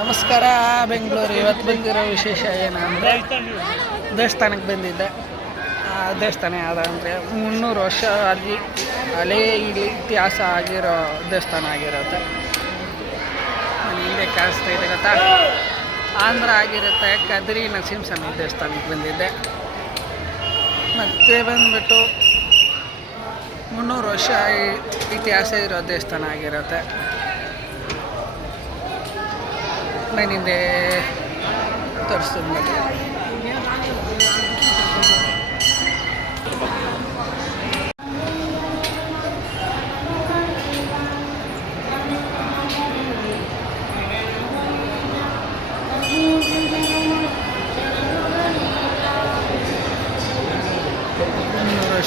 ನಮಸ್ಕಾರ ಬೆಂಗಳೂರು. ಇವತ್ತು ಬಂದಿರೋ ವಿಶೇಷ ಏನಂದರೆ ದೇವಸ್ಥಾನಕ್ಕೆ ಬಂದಿದ್ದೆ. ದೇವಸ್ಥಾನ ಯಾವುದು ಅಂದರೆ 300 ವರ್ಷ ಅಲ್ಲಿ ಹಳೇ ಇತಿಹಾಸ ಆಗಿರೋ ದೇವಸ್ಥಾನ ಆಗಿರುತ್ತೆ. ನಾನು ಹಿಂದೆ ಕಾಣಿಸ್ತಾ ಇದೆ ಗೊತ್ತಾ, ಆಂಧ್ರ ಆಗಿರುತ್ತೆ. ಕದ್ರಿ ನರಸಿಂಹಸ್ವಾಮಿ ದೇವಸ್ಥಾನಕ್ಕೆ ಬಂದಿದ್ದೆ. ಮತ್ತು ಬಂದ್ಬಿಟ್ಟು 300 ವರ್ಷ ಇತಿಹಾಸ ಇರೋ ದೇವಸ್ಥಾನ ಆಗಿರುತ್ತೆ. ನಾನು ಹಿಂದೆ ತೋರಿಸ್ತೀನಿ.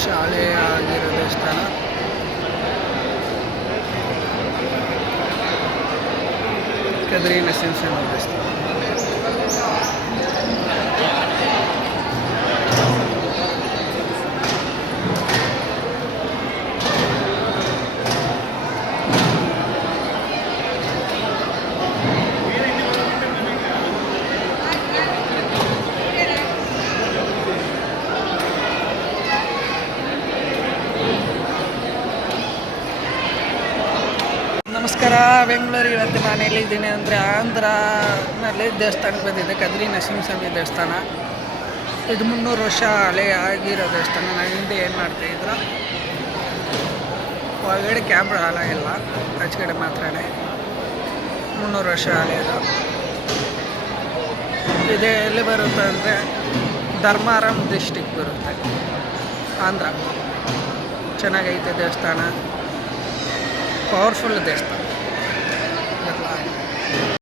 ಶಾಲೆ ಆಗಿರೋ ದೇವಸ್ಥಾನ. ಕದ್ರಿ ನರಸಿಂಹಸ್ವಾಮಿ ದೇವಸ್ಥಾನ. ನಮಸ್ಕಾರ ಬೆಂಗಳೂರು. ಇವತ್ತು ನಾನು ಎಲ್ಲಿದ್ದೀನಿ ಅಂದರೆ ಆಂಧ್ರನಲ್ಲಿ ದೇವಸ್ಥಾನಕ್ಕೆ ಬಂದಿದ್ದೆ. ಕದ್ರಿ ನರಸಿಂಹಸ್ವಾಮಿ ದೇವಸ್ಥಾನ. ಇದು 300 ವರ್ಷ ಹಳೆ ಆಗಿರೋ ದೇವಸ್ಥಾನ. ನಾನು ಹಿಂದೆ ಏನು ಮಾಡ್ತಾಯಿದ್ರು, ಒಳಗಡೆ ಕ್ಯಾಮ್ರಾ ಹಾಲಾಗಿಲ್ಲ, ಆಚೆಗಡೆ ಮಾತ್ರನೇ. 300 ವರ್ಷ ಹಳೆಯದು. ಇದು ಎಲ್ಲಿ ಬರುತ್ತೆ ಅಂದರೆ ಧರ್ಮಾರಂ ಡಿಸ್ಟಿಕ್ ಬರುತ್ತೆ, ಆಂಧ್ರ. ಚೆನ್ನಾಗೈತೆ ದೇವಸ್ಥಾನ, ಪವರ್ಫುಲ್ ದೇವಸ್ಥಾನ.